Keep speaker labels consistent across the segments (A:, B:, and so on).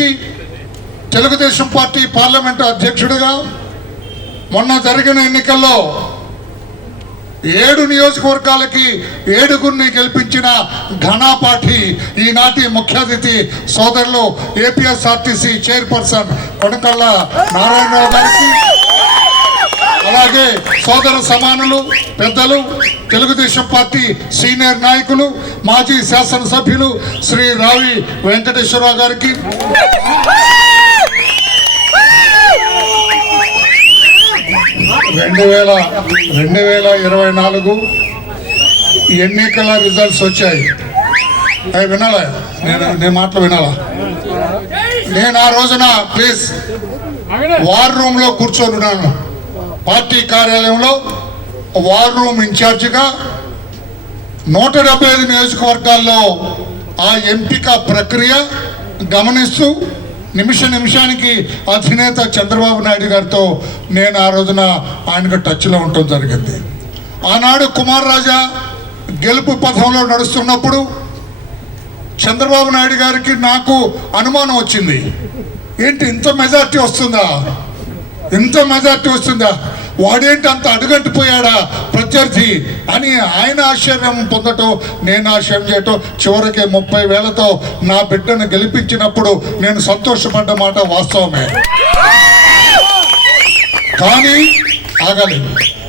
A: నుంచి Telugu Desam party parliament అధ్యక్షుడిగా మొన్న జరిగిన ఎన్నికల్లో ఏడు నియోజకవర్గాలకి ఏడుగురిని గెలిపించిన ఘనాపాఠి ఈనాటి ముఖ్య అతిథి సోదరులు ఏపీఎస్ఆర్టీసీ చైర్పర్సన్ కొనకళ్ళ నారాయణరావు గారికి. అలాగే సోదర సమానులు పెద్దలు తెలుగుదేశం పార్టీ సీనియర్ నాయకులు మాజీ శాసనసభ్యులు శ్రీ రావి వెంకటేశ్వరరావు గారికి. రెండు వేల రెండు వేల ఇరవై నాలుగు ఎన్నికల రిజల్ట్స్ వచ్చాయి. అవి వినాలా? నేను నేను మాటలు వినాలా? నేను ఆ రోజున ప్లీజ్ వార్ రూమ్లో కూర్చొని ఉన్నాను. పార్టీ కార్యాలయంలో వార్ రూమ్ ఇన్ఛార్జిగా నూట డెబ్బై ఐదు నియోజకవర్గాల్లో ఆ ఎంపిక ప్రక్రియ గమనిస్తూ నిమిష నిమిషానికి అధినేత చంద్రబాబు నాయుడు గారితో నేను ఆ రోజున ఆయనకు టచ్లో ఉండటం జరిగింది. ఆనాడు కుమార్ రాజా గెలుపు పథంలో నడుస్తున్నప్పుడు చంద్రబాబు నాయుడు గారికి నాకు అనుమానం వచ్చింది. ఏంటి ఇంత మెజార్టీ వస్తుందా? ఇంత మెజార్టీ వస్తుందా? వాడేంటి అంత అడుగంటిపోయాడా? ప్రత్యర్థి అని ఆయన ఆశ్చర్యం పొందటం నేను ఆశ్చర్యం చేయటం చివరికి ముప్పై వేలతో నా బిడ్డను గెలిపించినప్పుడు నేను సంతోషపడ్డ మాట వాస్తవమే. కానీ ఆగాలి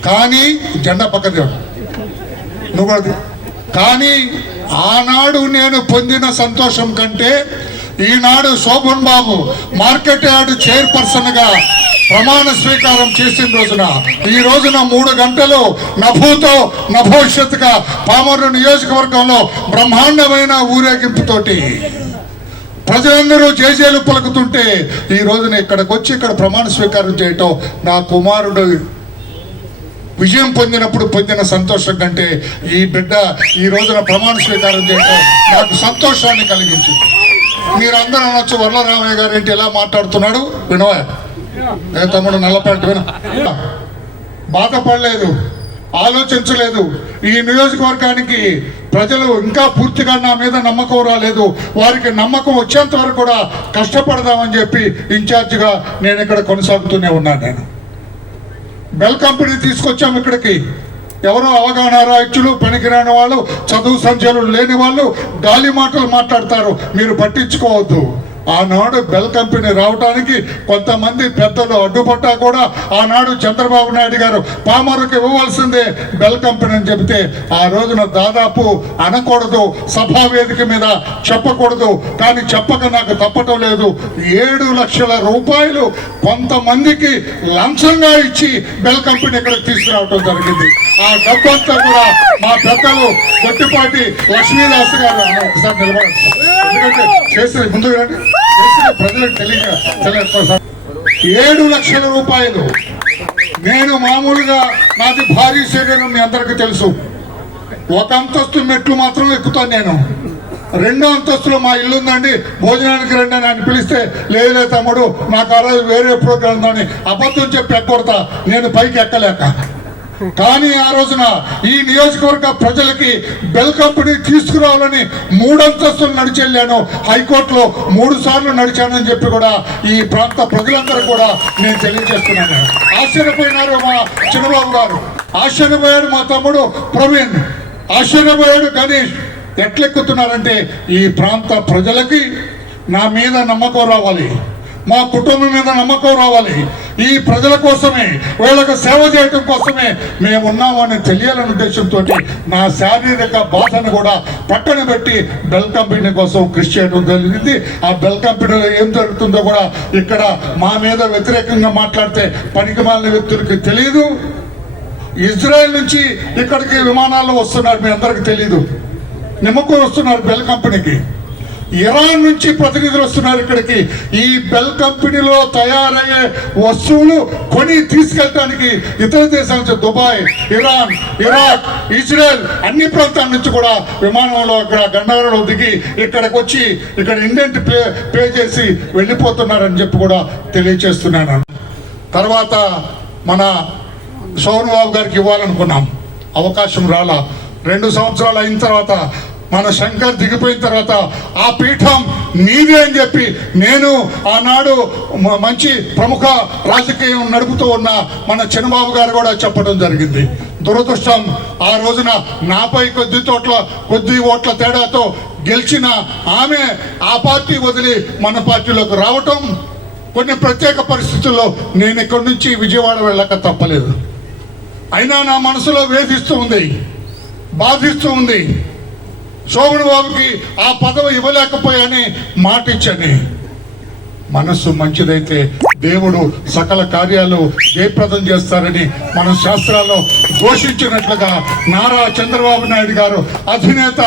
A: కానీ జెండా పక్కది నువ్వు కానీ ఆనాడు నేను పొందిన సంతోషం కంటే ఈనాడు శోభన్ బాబు మార్కెట్ యార్డ్ చైర్పర్సన్గా ప్రమాణ స్వీకారం చేసిన రోజున ఈ రోజున మూడు గంటలు నభూతో నభవిష్యత్తుగా పామరు నియోజకవర్గంలో బ్రహ్మాండమైన ఊరేగింపుతోటి ప్రజలందరూ జేజేలు పలుకుతుంటే ఈ రోజున ఇక్కడికి వచ్చి ఇక్కడ ప్రమాణ స్వీకారం చేయటం నా కుమారుడు విజయం పొందినప్పుడు పొందిన సంతోషం కంటే ఈ బిడ్డ ఈ రోజున ప్రమాణ స్వీకారం చేయటం నాకు సంతోషాన్ని కలిగించింది. మీరందరూ అనొచ్చు వరలరామయ్య గారు ఏంటి ఎలా మాట్లాడుతున్నాడు? వినవా? తమ్ముడు నల్లపాటి విన. బాధపడలేదు ఆలోచించలేదు. ఈ నియోజకవర్గానికి ప్రజలు ఇంకా పూర్తిగా నా మీద నమ్మకం రాలేదు. వారికి నమ్మకం వచ్చేంత వరకు కూడా కష్టపడదామని చెప్పి ఇన్ఛార్జిగా నేను ఇక్కడ కొనసాగుతూనే ఉన్నాను నేను. బెల్ కంపెనీ తీసుకొచ్చాము ఇక్కడికి. ఎవరో అవగాహన రాయిచ్చులు పనికిరాని వాళ్ళు చదువు సంచలు లేని వాళ్ళు గాలి మాటలు మాట్లాడతారు. మీరు పట్టించుకోవద్దు. ఆనాడు బెల్ కంపెనీ రావడానికి కొంతమంది పెద్దలు అడ్డుపట్టా కూడా ఆనాడు చంద్రబాబు నాయుడు గారు పామరుకి ఇవ్వవలసిందే బెల్ కంపెనీ అని చెబితే ఆ రోజున దాదాపు అనకూడదు సభా వేదిక మీద చెప్పకూడదు. కానీ చెప్పక నాకు తప్పటం లేదు. ఏడు లక్షల రూపాయలు కొంతమందికి లంచంగా ఇచ్చి బెల్ కంపెనీ ఇక్కడికి తీసుకురావడం జరిగింది. ఆ డబ్బంతా కూడా మా పెద్దలు గొట్టిపాటి లక్ష్మీదాస్ గారు అన్న చేసిన ముందు రండి. ప్రజలకు తెలియక ఏడు లక్షల రూపాయలు. నేను మామూలుగా నాది భారీ శరీరం మీ అందరికీ తెలుసు. ఒక అంతస్తు మెట్లు మాత్రం ఎక్కుతాను నేను. రెండో అంతస్తులో మా ఇల్లు ఉందండి. భోజనానికి రండి అని ఆయన పిలిస్తే లేదులే తమ్ముడు నాకు ఆ రోజు వేరే ప్రోగ్రాం ఉందని అబద్ధం చెప్పి ఎక్కొడతా నేను పైకి ఎక్కలేక. కానీ ఆ రోజున ఈ నియోజకవర్గ ప్రజలకి బెల్ కంపెనీ తీసుకురావాలని మూడంతస్తులు నడిచెళ్ళాను హైకోర్టులో మూడు సార్లు నడిచానని చెప్పి కూడా ఈ ప్రాంత ప్రజలందరూ కూడా నేను తెలియజేస్తున్నాను. ఆశ్చర్యపోయినారు మా చిన్నబాబు గారు. ఆశ్చర్యపోయాడు మా తమ్ముడు ప్రవీణ్. ఆశ్చర్యపోయాడు గణేష్. ఎట్లెక్కుతున్నారంటే ఈ ప్రాంత ప్రజలకి నా మీద నమ్మకం రావాలి. మా కుటుంబం మీద నమ్మకం రావాలి. ఈ ప్రజల కోసమే వీళ్ళకు సేవ చేయటం కోసమే మేము ఉన్నామని తెలియాలనే ఉద్దేశంతో నా శారీరక బాధను కూడా పక్కన పెట్టి బెల్ కంపెనీ కోసం కృషి చేయడం జరిగింది. ఆ బెల్ కంపెనీలో ఏం జరుగుతుందో కూడా ఇక్కడ మా మీద వ్యతిరేకంగా మాట్లాడితే పనికి మాలిన వ్యక్తులకి తెలియదు ఇజ్రాయెల్ నుంచి ఇక్కడికి విమానాల్లో వస్తున్నారు మీ అందరికి తెలియదు నిమ్మకం వస్తున్నారు బెల్ కంపెనీకి. ఇరాన్ నుంచి ప్రతినిధులు వస్తున్నారు ఇక్కడికి. ఈ బెల్ కంపెనీలో తయారయ్యే వస్తువులు కొని తీసుకెళ్ళడానికి ఇతర దేశాల నుంచి దుబాయ్ ఇరాన్ ఇరాక్ ఇజ్రాయెల్ అన్ని ప్రాంతాల నుంచి కూడా విమానంలో ఇక్కడ గన్నవరంలో దిగి ఇక్కడికి వచ్చి ఇక్కడ ఇండెంట్ పే పే చేసి వెళ్ళిపోతున్నారని చెప్పి కూడా తెలియజేస్తున్నాను తర్వాత మన సోమన్ బాబు గారికి ఇవ్వాలనుకున్నాం. అవకాశం రాలా. రెండు సంవత్సరాలు అయిన తర్వాత మన శంకర్ దిగిపోయిన తర్వాత ఆ పీఠం నీదే అని చెప్పి నేను ఆనాడు మంచి ప్రముఖ రాజకీయం నడుపుతూ ఉన్న మన చిన్నబాబు గారు కూడా చెప్పడం జరిగింది. దురదృష్టం ఆ రోజున నాపై కొద్ది తోట్ల కొద్ది ఓట్ల తేడాతో గెలిచిన ఆమె ఆ పార్టీ వదిలి మన పార్టీలోకి రావటం కొన్ని ప్రత్యేక పరిస్థితుల్లో నేను ఇక్కడి నుంచి విజయవాడ వెళ్ళక తప్పలేదు. అయినా నా మనసులో వేధిస్తూ ఉంది బాధిస్తూ ఉంది. శోభన్ బాబుకి ఆ పదవి ఇవ్వలేకపోయాని మాట ఇచ్చని మనస్సు మంచిదైతే దేవుడు సకల కార్యాలు జయప్రదం చేస్తారని మన శాస్త్రాల్లో ఘోషించినట్లుగా నారా చంద్రబాబు నాయుడు గారు అధినేత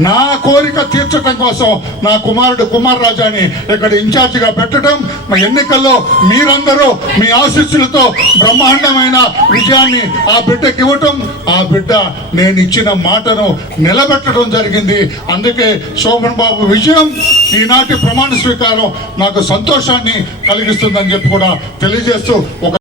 A: నా కోరిక తీర్చడం కోసం నా కుమారుడు కుమార్ రాజాని ఇక్కడ ఇన్ఛార్జిగా పెట్టడం మా ఎన్నికల్లో మీరందరూ మీ ఆశీస్సులతో బ్రహ్మాండమైన విజయాన్ని ఆ బిడ్డకి ఇవ్వటం ఆ బిడ్డ నేను ఇచ్చిన మాటను నిలబెట్టడం జరిగింది. అందుకే శోభన్ బాబు విజయం ఈనాటి ప్రమాణ స్వీకారం నాకు సంతోషాన్ని కలిగిస్తుందని చెప్పి కూడా తెలియజేస్తూ ఒక